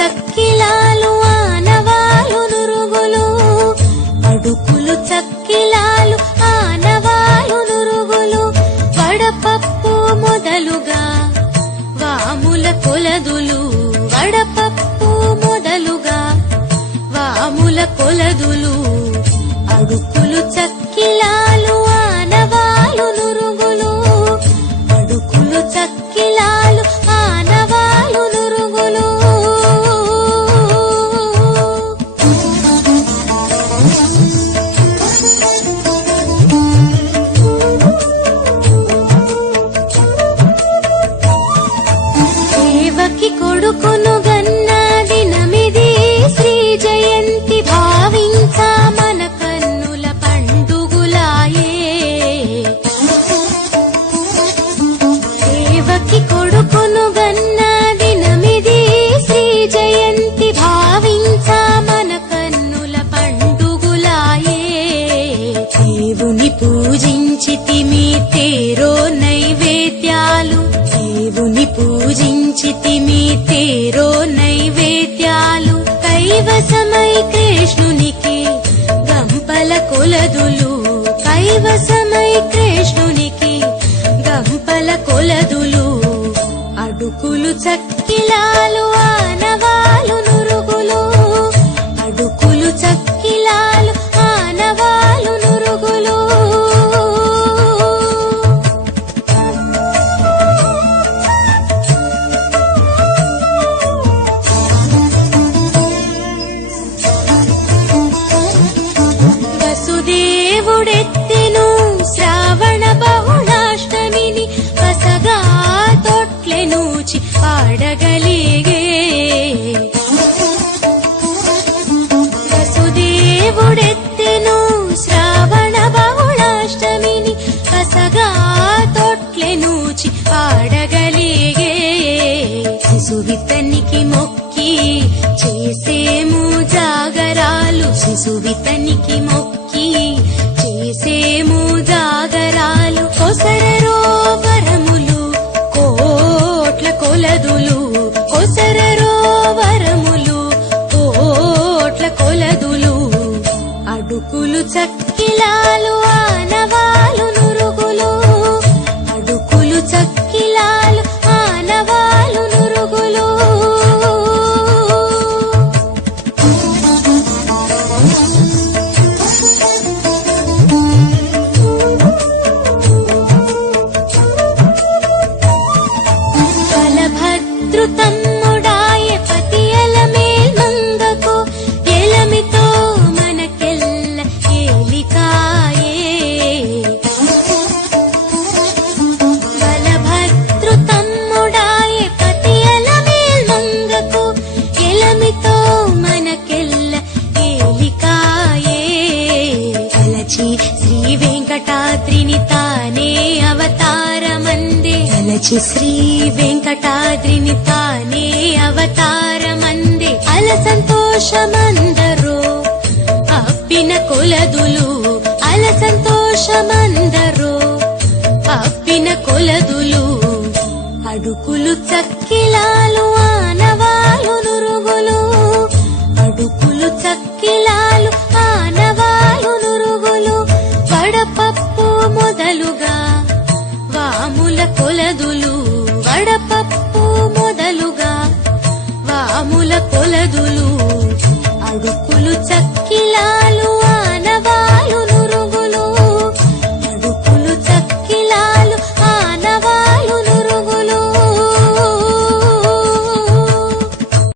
చక్కిలాలు ఆనవాలు నురుగులు. అడుకులు చక్కిలాలు ఆనవాలు నురుగులు. వడపప్పు మొదలుగా వాముల కొలదులు. వడపప్పు మొదలుగా వాముల కొలదులు. అడుకులు చక్కిలాలు ఆనవాలు నురుగులు. అడుకులు చక్కి దేవకి కొడుకును గన్న నమిది శ్రీ జయంతి భావించా మన కన్నుల పండుగులాయే. దేవకి కొడుకును గన్న నమిది శ్రీ జయంతి భావించా మన కన్నుల పండుగులాయే. దేవుని పూజించితిమి తే కైవసమై కృష్ణునికి గంపల కొలదులు కైవసమై కృష్ణునికి గంపల కొలదులు అడుకులు చక్కిలా బహుళాష్టమిని వసగా తొట్లెనూచి పాడగలిగే శిశువితనికి మొక్కి చేసేము జాగరాలు. శిశువితనికి మొక్కి చేసేము జాగరాలు. కొసరరో వరములు కోట్ల కొలదులు. కొసరరో వరములు కోట్ల కొలదులు. అడుకులు చక్కిలా అలచి శ్రీ వెంకటాద్రిని తానే అవతారమంది. అల సంతోషమందరో అప్పిన కొలదులు అల సంతోషమందరో. అప్పిన కొలదులు అడుకులు చక్కిలాలు అడుగులు చక్క